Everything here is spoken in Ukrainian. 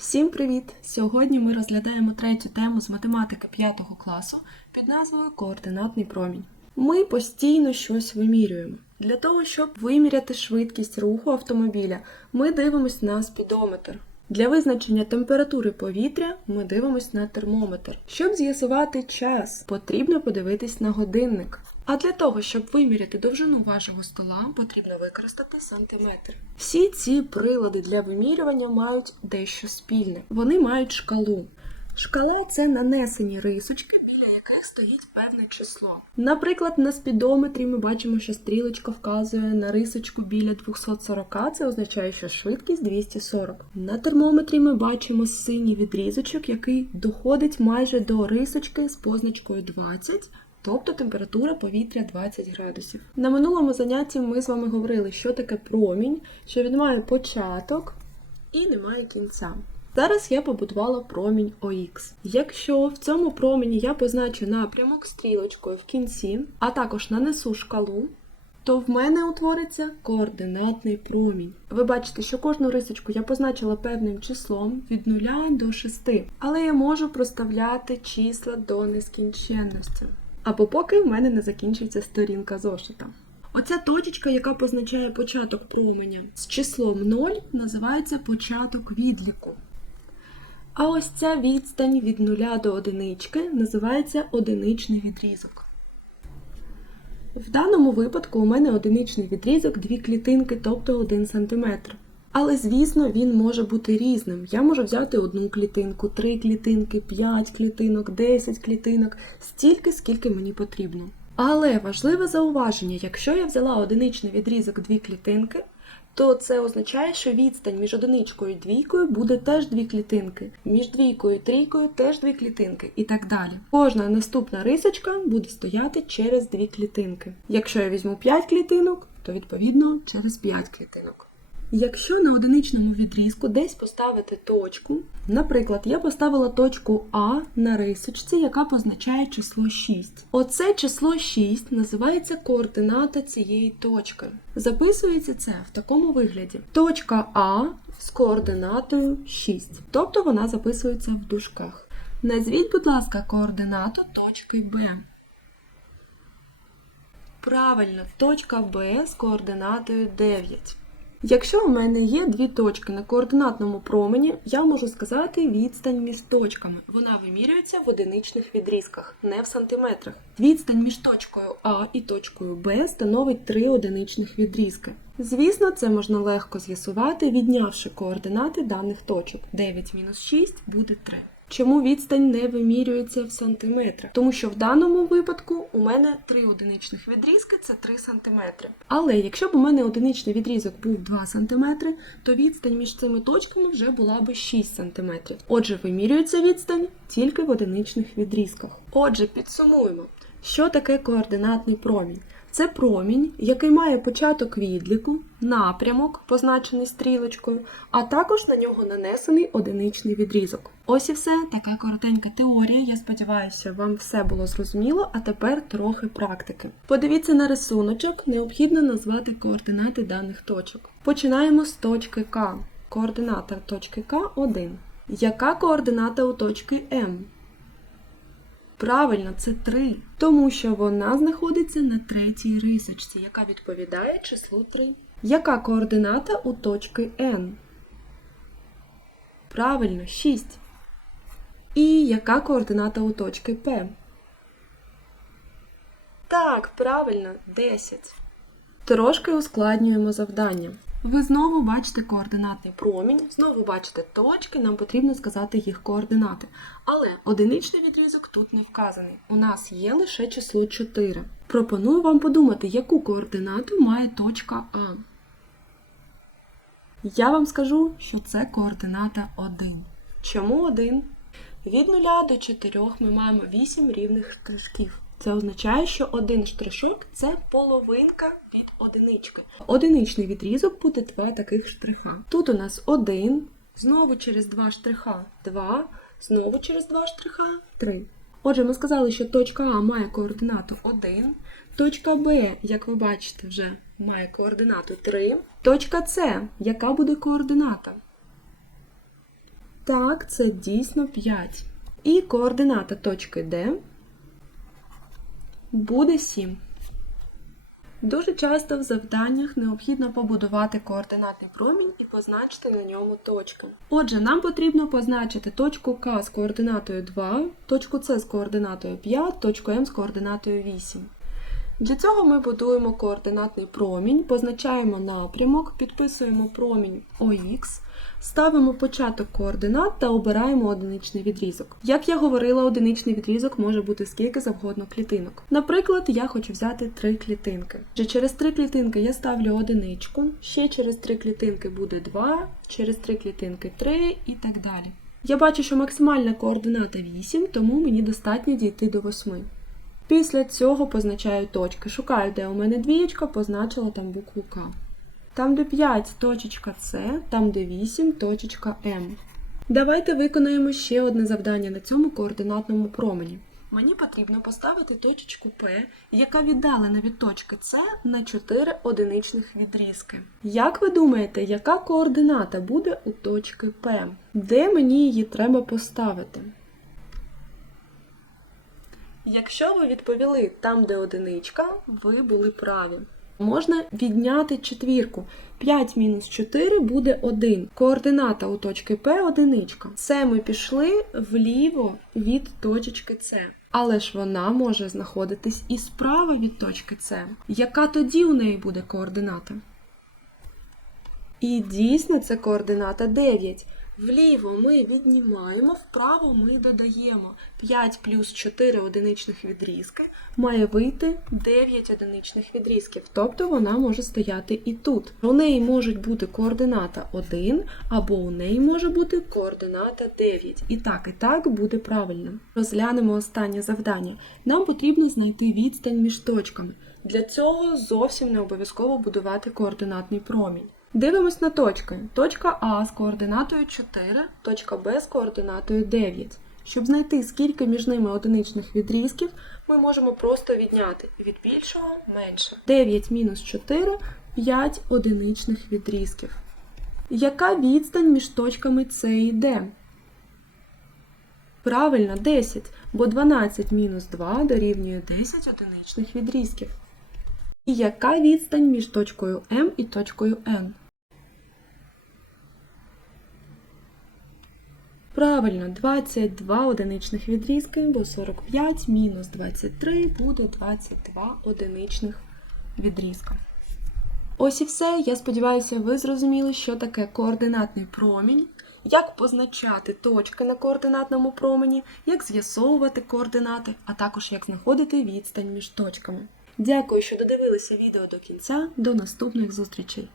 Всім привіт! Сьогодні ми розглядаємо третю тему з математики 5 класу під назвою Координатний промінь. Ми постійно щось вимірюємо. Для того, щоб виміряти швидкість руху автомобіля, ми дивимося на спідометр. Для визначення температури повітря ми дивимося на термометр. Щоб з'ясувати час, потрібно подивитись на годинник. А для того, щоб виміряти довжину вашого стола, потрібно використати сантиметр. Всі ці прилади для вимірювання мають дещо спільне. Вони мають шкалу. Шкала це нанесені рисочки, біля яких стоїть певне число. Наприклад, на спідометрі ми бачимо, що стрілочка вказує на рисочку біля 240, це означає, що швидкість 240. На термометрі ми бачимо синій відрізочок, який доходить майже до рисочки з позначкою 20. Тобто температура повітря 20 градусів. На минулому занятті ми з вами говорили, що таке промінь, що він має початок і не має кінця. Зараз я побудувала промінь ОХ. Якщо в цьому промені я позначу напрямок стрілочкою в кінці, а також нанесу шкалу, то в мене утвориться координатний промінь. Ви бачите, що кожну рисочку я позначила певним числом від 0 до 6, але я можу проставляти числа до нескінченності. Або поки в мене не закінчиться сторінка зошита. Оця точечка, яка позначає початок променя з числом 0, називається початок відліку. А ось ця відстань від 0 до одинички називається одиничний відрізок. В даному випадку у мене одиничний відрізок дві клітинки, тобто 1 см. Але, звісно, він може бути різним. Я можу взяти одну клітинку, три клітинки, 5 клітинок, 10 клітинок, стільки, скільки мені потрібно. Але важливе зауваження, якщо я взяла одиничний відрізок дві клітинки, то це означає, що відстань між одиничкою і двійкою буде теж дві клітинки, між двійкою і трійкою теж дві клітинки і так далі. Кожна наступна рисочка буде стояти через дві клітинки. Якщо я візьму 5 клітинок, то відповідно через 5 клітинок. Якщо на одиничному відрізку десь поставити точку, наприклад, я поставила точку А на рисочці, яка позначає число 6. Оце число 6 називається координата цієї точки. Записується це в такому вигляді: точка А з координатою 6, тобто вона записується в дужках. Назвіть, будь ласка, координату точки Б. Правильно, точка Б з координатою 9. Якщо у мене є дві точки на координатному промені, я можу сказати відстань між точками. Вона вимірюється в одиничних відрізках, не в сантиметрах. Відстань між точкою А і точкою Б становить 3 одиничних відрізки. Звісно, це можна легко з'ясувати, віднявши координати даних точок. 9 мінус 6 буде 3. Чому відстань не вимірюється в сантиметрах? Тому що в даному випадку у мене 3 одиничних відрізки це 3 сантиметри. Але якщо б у мене одиничний відрізок був 2 сантиметри, то відстань між цими точками вже була би 6 сантиметрів. Отже, вимірюється відстань тільки в одиничних відрізках. Отже, підсумуємо, що таке координатний промінь. Це промінь, який має початок відліку, напрямок, позначений стрілочкою, а також на нього нанесений одиничний відрізок. Ось і все, така коротенька теорія. Я сподіваюся, вам все було зрозуміло, а тепер трохи практики. Подивіться на рисуночок, необхідно назвати координати даних точок. Починаємо з точки К. Координата точки К 1. Яка координата у точки М? Правильно, це 3, тому що вона знаходиться на третій рисочці, яка відповідає числу 3. Яка координата у точки N? Правильно, 6. І яка координата у точки P? Так, правильно, 10. Трошки ускладнюємо завдання. Ви знову бачите координатний промінь, знову бачите точки, нам потрібно сказати їх координати. Але одиничний відрізок тут не вказаний. У нас є лише число 4. Пропоную вам подумати, яку координату має точка А. Я вам скажу, що це координата 1. Чому 1? Від 0 до 4 ми маємо 8 рівних штришків. Це означає, що один штришок це половинка від одинички. Одиничний відрізок буде два таких штриха. Тут у нас один, знову через два штриха 2, знову через два штриха 3. Отже, ми сказали, що точка А має координату 1, точка Б, як ви бачите, вже має координату 3. Точка С, яка буде координата? Так, це дійсно 5. І координата точки D буде 7. Дуже часто в завданнях необхідно побудувати координатний промінь і позначити на ньому точки. Отже, нам потрібно позначити точку К з координатою 2, точку С з координатою 5, точку М з координатою 8. Для цього ми будуємо координатний промінь, позначаємо напрямок, підписуємо промінь ОХ, ставимо початок координат та обираємо одиничний відрізок. Як я говорила, одиничний відрізок може бути скільки завгодно клітинок. Наприклад, я хочу взяти три клітинки. Через три клітинки я ставлю одиничку, ще через три клітинки буде 2, через три клітинки 3 і так далі. Я бачу, що максимальна координата 8, тому мені достатньо дійти до 8. Після цього позначаю точки. Шукаю, де у мене двієчка, позначила там букву К. Там, де 5 точечка С, там, де 8 точечка М. Давайте виконаємо ще одне завдання на цьому координатному промені. Мені потрібно поставити точечку П, яка віддалена від точки С на 4 одиничних відрізки. Як ви думаєте, яка координата буде у точки П? Де мені її треба поставити? Якщо ви відповіли там, де одиничка, ви були праві. Можна відняти четвірку. 5 мінус 4 буде 1. Координата у точки П одиничка. Це ми пішли вліво від точки С. Але ж вона може знаходитись і справа від точки С. Яка тоді у неї буде координата? І дійсно це координата 9. Вліво ми віднімаємо, вправо ми додаємо 5 плюс 4 одиничних відрізки, має вийти 9 одиничних відрізків, тобто вона може стояти і тут. У неї може бути координата 1, або у неї може бути координата 9. І так, і так буде правильно. Розглянемо останнє завдання. Нам потрібно знайти відстань між точками. Для цього зовсім не обов'язково будувати координатний промінь. Дивимось на точки. Точка А з координатою 4, точка Б з координатою 9. Щоб знайти, скільки між ними одиничних відрізків, ми можемо просто відняти від більшого менше. 9 мінус 4 5 одиничних відрізків. Яка відстань між точками С і Д? Правильно, 10, бо 12 мінус 2 дорівнює 10 одиничних відрізків. І яка відстань між точкою М і точкою N? Правильно, 22 одиничних відрізки, бо 45 мінус 23 буде 22 одиничних відрізка. Ось і все. Я сподіваюся, ви зрозуміли, що таке координатний промінь, як позначати точки на координатному промені, як з'ясовувати координати, а також як знаходити відстань між точками. Дякую, що додивилися відео до кінця. До наступних зустрічей!